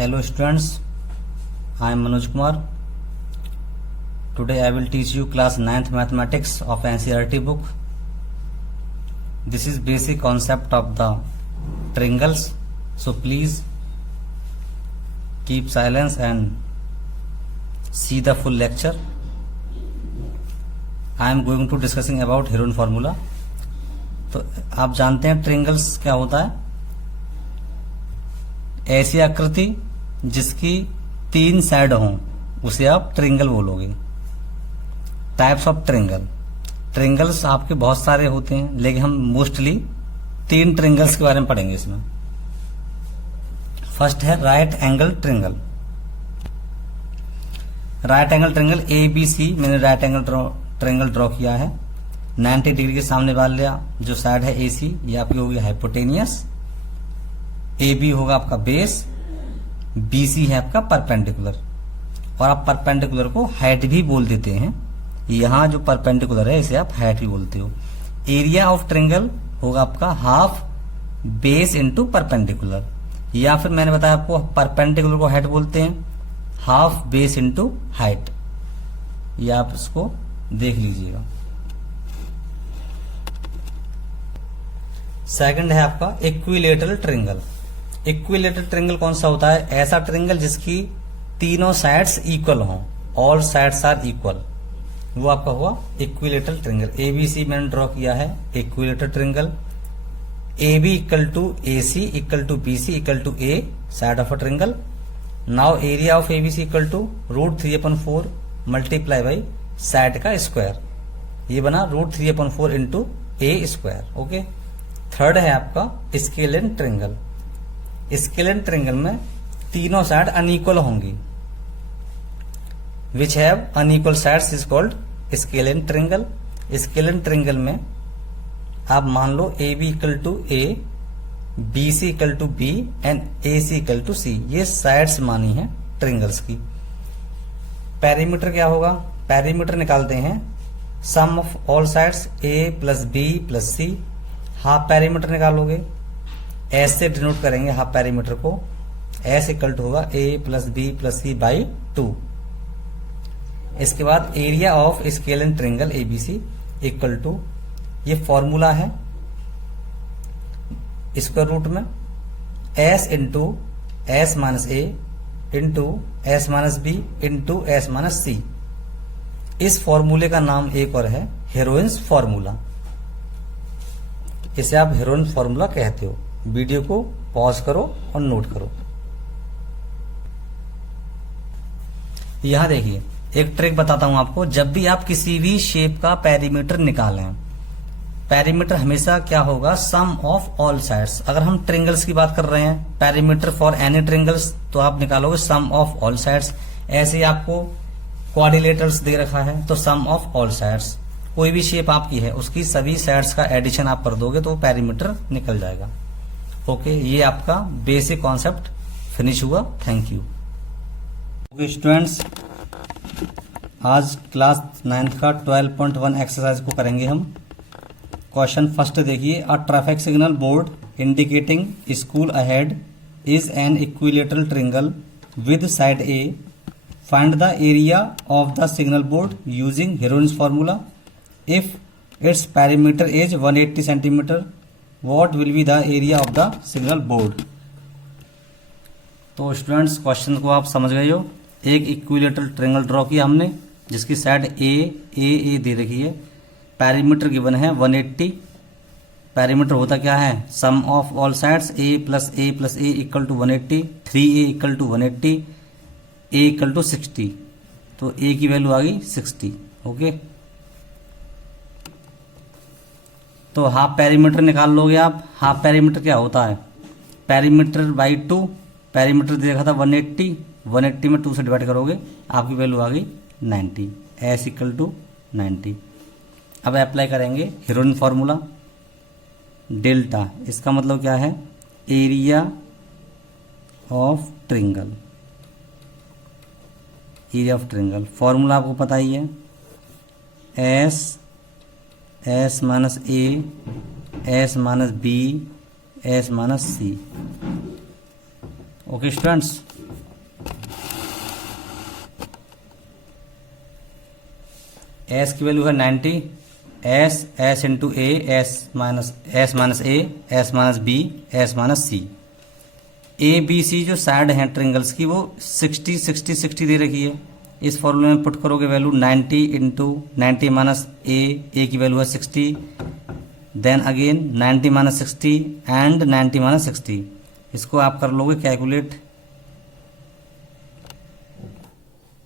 Hello students, I am Manoj Kumar. Today I will teach you class 9th mathematics of NCERT book. This is basic concept of the triangles. So please keep silence and see the full lecture. I am going to discussing about Heron formula. तो आप जानते हैं ट्रिंगल्स क्या होता है। ऐसी आकृति जिसकी 3 साइड हों उसे आप ट्रिंगल बोलोगे। Types of triangle. ट्रिंगल्स आपके बहुत सारे होते हैं, लेकिन हम मोस्टली 3 ट्रिंगल्स के बारे में पढ़ेंगे इसमें। फर्स्ट है right angle triangle. Right angle triangle ABC, मैंने राइट एंगल ट्रिंगल ड्रॉ किया है। 90 डिग्री के सामने वाला जो साइड है AC, ये आपकी होगी हाइपोटेनियस। AB होगा आपका बेस, BC है आपका परपेंडिकुलर। और आप परपेंडिकुलर को हाइट भी बोल देते हैं। यहां जो परपेंडिकुलर है इसे आप हाइट भी बोलते हो। एरिया ऑफ ट्रिंगल होगा आपका हाफ बेस इंटू परपेंडिकुलर, या फिर मैंने बताया आपको परपेंडिकुलर को हाइट बोलते हैं, हाफ बेस इंटू हाइट। ये आप इसको देख लीजिएगा। सेकंड है आपका इक्विलेटरल ट्रिंगल। इक्विलेटरल ट्रिंगल कौन सा होता है? ऐसा ट्रिंगल जिसकी तीनों साइड्स इक्वल हों, ऑल साइड्स आर इक्वल, वो आपका हुआ इक्विलेटरल ट्रिंगल। ABC मैंने ड्रॉ किया है equilateral triangle. AB equal to AC equal to BC equal to A side of a triangle. Now area of ABC equal to √3/4 multiply by side का square. ये बना √3/4 into A square. Okay. Third है आपका scalene triangle. Scalene triangle में तीनों side unequal होंगी, which have unequal sides is called scalene triangle. Scalene triangle में आप मान लो AB equal to A, BC equal to B and AC equal to C, ये साइड्स मानी है ट्रिंगल्स की। पेरीमीटर क्या होगा? पेरीमीटर निकालते हैं sum of all sides A plus B plus C। Half perimeter निकालोगे, S से डिनोट करेंगे हाफ पेरीमीटर को। S इक्वल टू होगा A plus B plus C by 2। इसके बाद area of scalene triangle ABC equal to, ये formula है square root में S into S minus A into S minus B into S minus C। इस फॉर्मूले का नाम एक और है हेरोइन्स फॉर्मूला। इसे आप हेरोइन फॉर्मूला कहते हो। वीडियो को पॉज करो और नोट करो। यहां देखिए एक ट्रिक बताता हूं आपको। जब भी आप किसी भी शेप का पेरीमीटर निकालें, पेरीमीटर हमेशा क्या होगा? सम ऑफ ऑल साइड्स। अगर हम ट्रिंगल्स की बात कर रहे हैं, पेरीमीटर फॉर एनी ट्रिंगल्स, तो आप निकालोगे सम ऑफ ऑल साइड्स। ऐसे ही आपको क्वाड्रिलेटरल्स दे रखा है तो सम ऑफ ऑल साइड्स। कोई भी शेप आपकी है उसकी सभी साइड्स का एडिशन आप कर दोगे तो पेरीमीटर निकल जाएगा। ओके, ये आपका बेसिक कॉन्सेप्ट फिनिश हुआ। Thank you. ओके स्टूडेंट्स, आज क्लास 9th का 12.1 एक्सरसाइज को करेंगे हम। क्वेश्चन फर्स्ट देखिए। A traffic signal board indicating school ahead is an equilateral triangle with side A। Find the area of the signal board using Heron's formula. If its perimeter is 180 centimeter, what will be the area of the signal board? तो students question को आप समझ गए हो। एक equilateral triangle draw किया हमने जिसकी साइड A दे रखी है। पेरीमीटर गिवन है 180। पेरीमीटर होता क्या है? Sum of all sides A plus A equal to 180, 3A equal to 180, A equal to 60। तो A की वैल्यू आ गई 60। ओके, तो हाफ पेरीमीटर निकाल लोगे आप। हाफ पेरीमीटर क्या होता है? Perimeter by 2। पेरीमीटर देखा था 180 में 2 से डिवाइड करोगे, आपकी वैल्यू आ गई 90। S equal to 90। अब अप्लाई करेंगे हेरोइन फॉर्मूला। डेल्टा, इसका मतलब क्या है? Area of triangle. Area of triangle formula आपको पता ही है, S minus A, S minus B, S minus C। Okay students, S की वैल्यू है 90, S into A, S minus A, S minus B, S minus C. A B C जो side हैं ट्रिंगल्स की वो 60 60 60 दे रखी है। इस फॉर्मूले में पुट करोगे वैल्यू 90 इंटू 90 माइनस ए की वैल्यू है 60, then again 90 minus 60 and 90 minus 60। इसको आप कर लोगे कैलकुलेट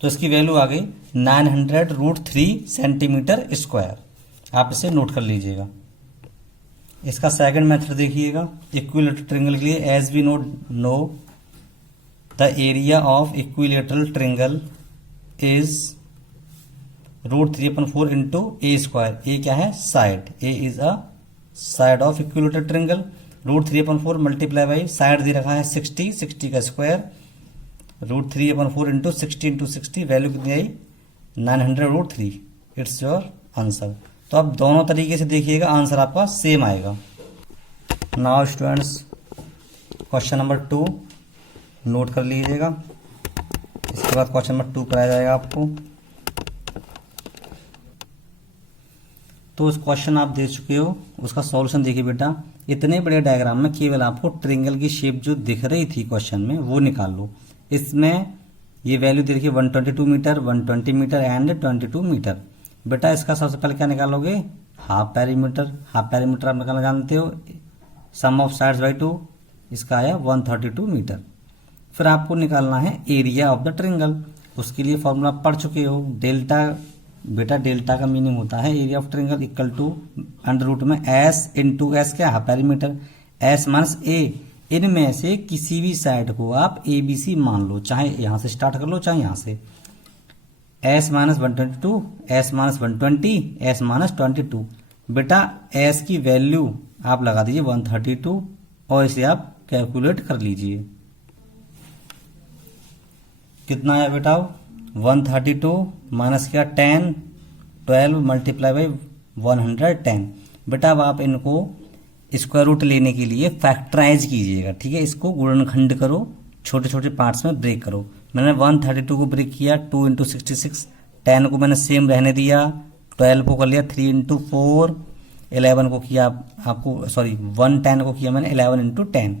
तो इसकी वैल्यू आ गई 900√3 सेंटीमीटर स्क्वायर। आप इसे नोट कर लीजिएगा। इसका सेकंड मेथड देखिएगा इक्विलेटरल ट्रिंगल के लिए। As we know the area of equilateral triangle is √3/4 into a square. A क्या है? Side. A is a side of equilateral triangle. √3/4 multiply by side दे रखा है 60, 60 का स्क्वायर। √3/4 इंटू 60 इंटू 60 वैल्यू कितनी आई? 900√3। It's your answer. तो अब दोनों तरीके से देखिएगा आंसर आपका सेम आएगा। Now students question number 2 note कर लीजिएगा। इसके बाद क्वेश्चन नंबर 2 कराया जाएगा आपको। तो उस क्वेश्चन आप देख चुके हो, उसका सॉल्यूशन देखिए बेटा। इतने बड़े डायग्राम में केवल आपको ट्रिंगल की शेप जो दिख रही थी क्वेश्चन में वो निकाल लो। इसमें ये वैल्यू देखिए 122 मीटर, 120 मीटर एंड 22 मीटर। बेटा इसका सबसे पहले क्या निकालोगे? Half perimeter. हाफ पेरीमीटर आप निकालना जानते हो, सम ऑफ साइड्स बाई 2। इसका आया 132 मीटर। फिर आपको निकालना है एरिया ऑफ द ट्रिंगल। उसके लिए फॉर्मूला पढ़ चुके हो, डेल्टा। बेटा डेल्टा का मीनिंग होता है area of triangle equal to under root में एस इंटू एस क्या? Half perimeter. S minus A, इनमें से किसी भी साइड को आप ए बी सी मान लो, चाहे यहां से स्टार्ट कर लो चाहे यहां से। S minus 122, S minus 120, S minus 22। बेटा एस की वैल्यू आप लगा दीजिए 132 और इसे आप कैलकुलेट कर लीजिए। कितना आया बेटा? 132 माइनस क्या? 10, 12 मल्टीप्लाई बाई 110। बेटा अब आप इनको स्क्वायर रूट लेने के लिए फैक्टराइज कीजिएगा, ठीक है। इसको गुणनखंड करो, छोटे छोटे पार्ट्स में ब्रेक करो। मैंने 132 को ब्रेक किया 2 इंटू 66, 10 को मैंने सेम रहने दिया, 12 को कर लिया 3 इंटू 4, 11 को किया आपको 110 को किया मैंने 11 इंटू 10।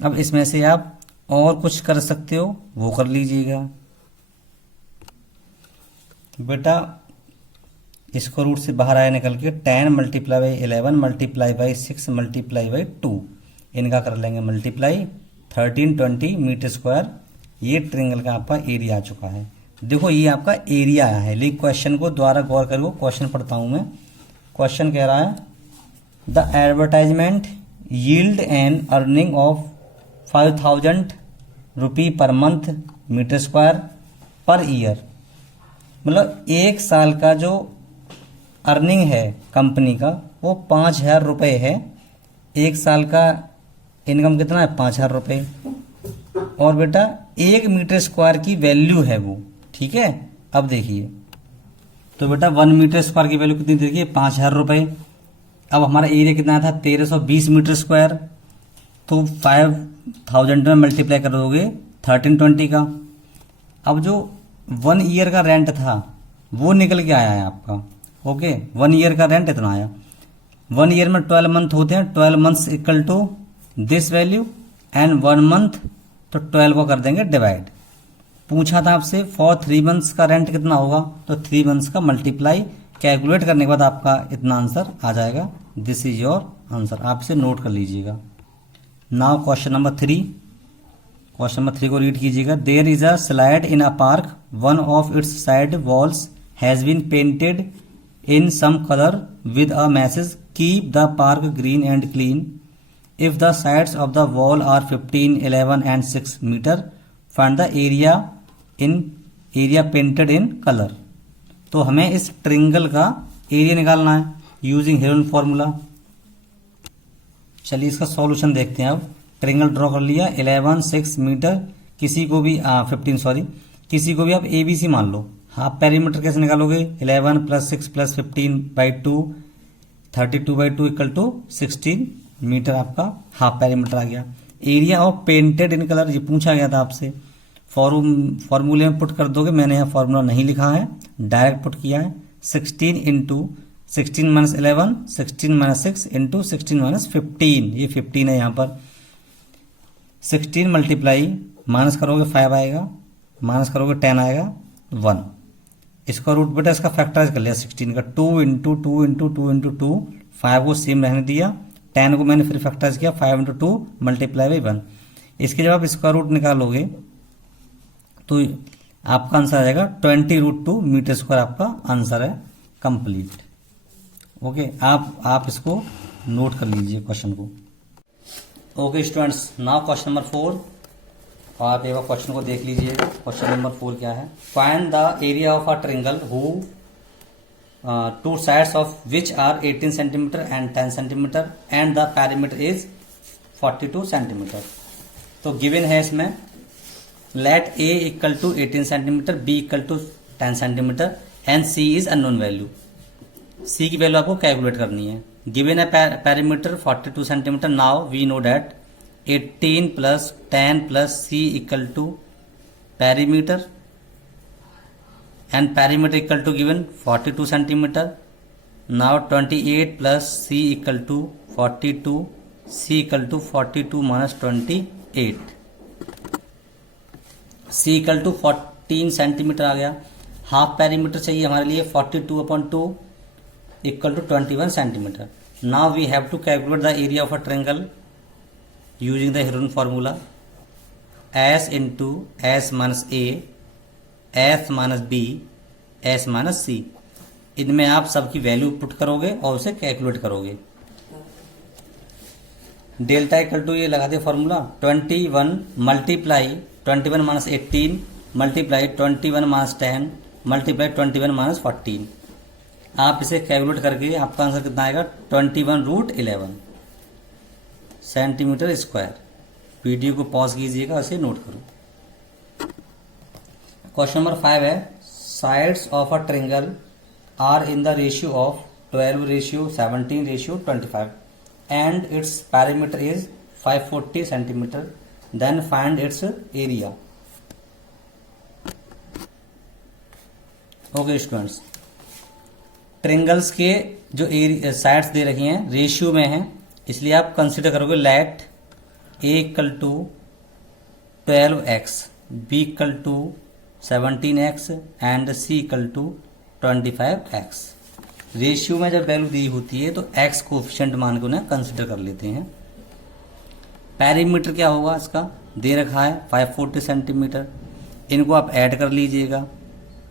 अब इसमें से आप और कुछ कर सकते हो वो कर लीजिएगा। बेटा इसको रूट से बाहर आया निकल के 10 multiply by 11 multiply by 6 multiply by 2, इनका कर लेंगे मल्टीप्लाई 1320 मीटर स्क्वायर। ये ट्रिंगल का आपका एरिया आ चुका है। देखो ये आपका एरिया आया है, लेकिन क्वेश्चन को दोबारा गौर करो। क्वेश्चन पढ़ता हूं मैं। क्वेश्चन कह रहा है the advertisement yield an earning of 5000 rupee per month metre square per year. मतलब एक साल का जो अर्निंग है कंपनी का वो 5000 रुपये है। एक साल का इनकम कितना है? 5000 रुपये। और बेटा 1 मीटर स्क्वायर की वैल्यू है वो, ठीक है। अब देखिए तो बेटा 1 मीटर स्क्वायर की वैल्यू कितनी देखिए? 5000 रुपये। अब हमारा एरिया कितना था? 1320 मीटर स्क्वायर। तो 5000 में मल्टीप्लाई कर दोगे 1320 का। अब जो 1 ईयर का रेंट था वो निकल के आया है आपका, ओके। 1 ईयर का रेंट इतना आया। 1 ईयर में 12 मंथ होते हैं, 12 months equal to this value and 1 month, तो 12 को कर देंगे डिवाइड। पूछा था आपसे फॉर 3 मंथ्स का रेंट कितना होगा, तो 3 मंथ्स का मल्टीप्लाई कैलकुलेट करने के बाद आपका इतना आंसर आ जाएगा। This is your answer. आप इसे नोट कर लीजिएगा। Now question number 3। Question number 3 को रीड कीजिएगा। There is a slide in a park, one of its side walls has been painted in some color with a message keep the park green and clean. If the sides of the wall are 15, 11 and 6 meter, find the area painted in color. तो हमें इस triangle का area निकालना है using Heron formula. चलिए इसका solution देखते हैं। अब ट्रिंगल ड्रॉ कर लिया 11, 6 मीटर, किसी को भी 15 किसी को भी आप ABC मान लो। हाफ पेरीमीटर कैसे निकालोगे? 11 plus 6 plus 15 by 2, 32 by 2 equal to 16 metre आपका हाफ पेरीमीटर आ गया। Area of painted in colour, ये पूछा गया था आपसे, फॉर्मूले में पुट कर दोगे। मैंने यहाँ फॉर्मूला नहीं लिखा है, डायरेक्ट पुट किया है। 16 into 16 minus 11, 16 minus 6 into 16 minus 15, ये 15 है यहाँ पर। 16 मल्टीप्लाई माइनस करोगे 5 आएगा, माइनस करोगे 10 आएगा 1। इसका रूट बेटा इसका फैक्टराइज कर लिया 16 का, 2 इंटू 2 इंटू 2 इंटू 2, 5 को सेम रहने दिया, 10 को मैंने फिर फैक्टराइज किया, 5 इंटू 2 मल्टीप्लाई बाई 1। इसके जब आप इसका रूट निकालोगे तो आपका आंसर आ जाएगा 20√2 मीटर स्क्वायर, आपका आंसर है कंप्लीट। ओके, आप इसको नोट कर लीजिए क्वेश्चन को। Okay students, now question number 4, आप एक बार क्वेश्चन को देख लीजिए। क्वेश्चन नंबर 4 क्या है? Find the area of a triangle who two sides of which are 18 centimetre and 10 centimetre and the perimeter is 42 centimetre. तो गिवन है इसमें let A equal to 18 centimetre, b equal to 10 centimetre and c is unknown value. C की value आपको calculate करनी है। Given है perimeter 42 centimetre. Now we know that 18 plus 10 plus c equal to perimeter and perimeter equal to given 42 centimetre. Now 28 plus c equal to 42, c equal to 42 minus 28, c equal to 14 centimetre आ गया। Half perimeter चाहिए हमारे लिए 42/2 equal to 21 centimetre. Now we have to calculate the area of a triangle using the Heron formula, s into S minus A, S minus B, S minus c. इनमें आप सबकी value put करोगे और उसे calculate करोगे। Delta equal to ये लगा दे formula, 21 multiply 21 minus 18 multiply 21 minus 10 multiply 21 minus 14। आप इसे कैलकुलेट करके आपका आंसर कितना आएगा? 21√11 सेंटीमीटर स्क्वायर। वीडियो को पॉज कीजिएगा, इसे नोट करो। क्वेश्चन नंबर 5 है, sides of a triangle are in the ratio of 12:17:25 and its perimeter is 540 centimeter, then find its area. Okay students, triangles के जो साइड्स दे रखी हैं रेशियो में हैं, इसलिए आप कंसिडर करोगे let A equal to 12x, B equal to 17x and C equal to 25x। Ratio में जब वैल्यू दी होती है तो x कोफिशिएंट मान को ना कंसिडर कर लेते हैं। पैरीमीटर क्या होगा इसका? दे रखा है 540 सेंटीमीटर। इनको आप ऐड कर लीजिएगा,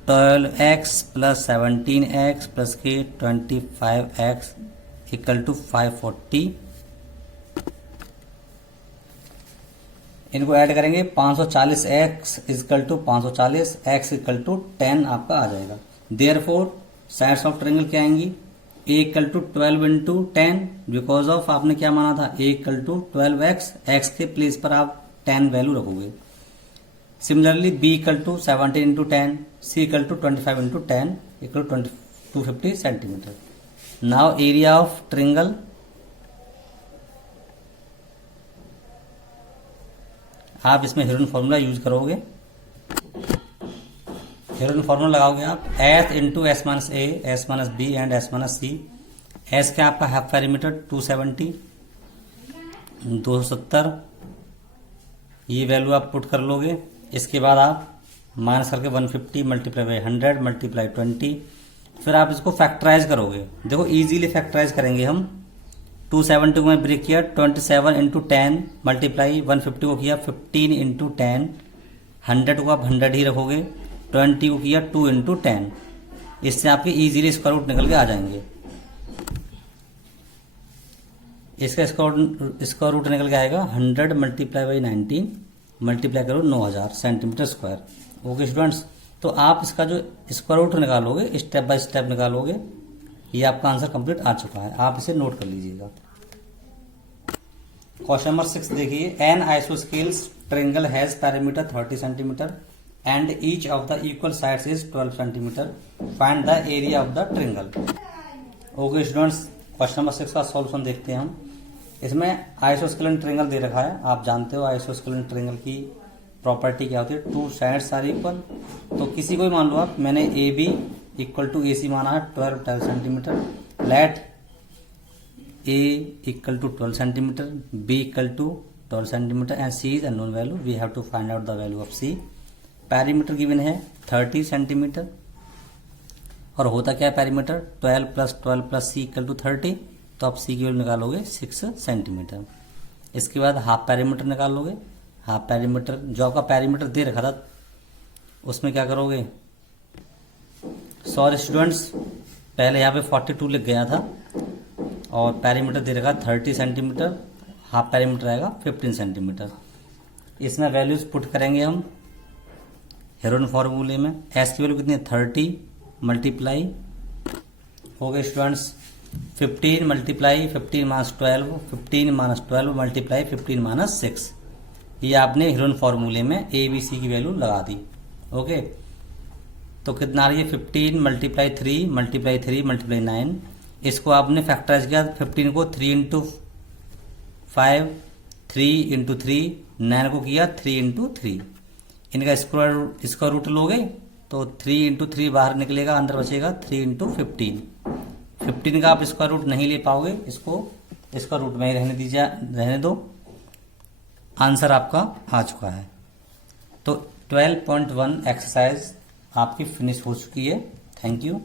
12x प्लस 17x प्लस के 25x इक्वल टू 540। इनको ऐड करेंगे 540x equal to 540, x equal to 10 आपका आ जाएगा। देयरफॉर साइड्स ऑफ ट्रायंगल क्या आएंगी? a equal to 12 into 10, because of आपने क्या माना था a equal to 12x, x के प्लेस पर आप 10 वैल्यू रखोगे। Similarly b equal to 17 into 10, c equal to 25 into 10 equal to 250 centimetre. Now area of triangle, आप इसमें हेरोन फॉर्मूला यूज करोगे। हेरोन फॉर्मूला लगाओगे आप, S into S minus A, S minus B and S minus C. S क्या आपका half perimeter 270, 270 ये value आप put कर लोगे। इसके बाद आप माइनस करके 150 मल्टीप्लाई बाई 100 मल्टीप्लाई 20, फिर आप इसको फैक्टराइज करोगे। देखो इजीली फैक्टराइज करेंगे हम। 270 को मैं ब्रेक किया, 27 इंटू 10 मल्टीप्लाई 150 को किया 15 इंटू 10, 100 को आप 100 ही रखोगे, 20 को किया 2 इंटू 10। इससे आपके इजीली स्क्वायर रूट निकल के आ जाएंगे। इसका स्क्वायर रूट निकल के आएगा 100 मल्टीप्लाई बाई 19 मल्टीप्लाई करो 9000 सेंटीमीटर स्क्वायर। ओके स्टूडेंट्स, तो आप इसका जो स्क्वायर रूट निकालोगे स्टेप बाय स्टेप निकालोगे। ये आपका आंसर कंप्लीट आ चुका है, आप इसे नोट कर लीजिएगा। क्वेश्चन नंबर 6 देखिए, an isosceles triangle has parameter 30 centimetre and each of the equal sides is 12 centimetre, find the area of the triangle. Okay students, question number 6 का सॉल्यूशन देखते हैं हम। इसमें आइसोस्केलन ट्रायंगल दे रखा है, आप जानते हो आइसोस्केलन ट्रायंगल की प्रॉपर्टी क्या होती है, टू साइड्स आर इक्वल। तो किसी को भी मान लो आप, मैंने A B equal to AC माना है 12 centimetre, let A equal to 12 centimetre, B equal to 12 centimetre and C is unknown value, we have to find out the value of C। Perimeter given है 30 सेंटीमीटर और होता क्या है perimeter 12 plus C equal to 30, तो आप C की value निकालोगे 6 सेंटीमीटर। इसके बाद हाफ पेरीमीटर निकालोगे। हाफ पेरीमीटर जो आपका पेरीमीटर दे रखा था उसमें क्या करोगे, सॉरी स्टूडेंट्स पहले यहाँ पे 42 लिख गया था और पेरीमीटर दे रखा 30 सेंटीमीटर, हाफ पेरीमीटर आएगा 15 सेंटीमीटर। इसमें वैल्यूज पुट करेंगे हम हेरोन फॉर्मूले में। एस की वैल्यू कितनी है 30 मल्टीप्लाई हो गए students 15 multiply 15 minus 12, 15 minus 12 multiply 15 minus 6, ये आपने हेरोन फॉर्मूले में ABC की वैल्यू लगा दी। ओके, तो कितना आ रही है 15 मल्टीप्लाई 3 मल्टीप्लाई 3 मल्टीप्लाई 9, इसको आपने फैक्टराइज किया 15 को 3 इंटू 5, 3 इंटू 3, 9 को किया 3 इंटू 3, इनका स्क्वायर रूट लोगे तो 3 इंटू 3 बाहर निकलेगा, अंदर बचेगा 3 इंटू 15 का आप स्क्वायर रूट नहीं ले पाओगे, इसको स्क्वायर रूट में ही रहने दो। आंसर आपका आ चुका है। तो 12.1 एक्सरसाइज आपकी फिनिश हो चुकी है। Thank you.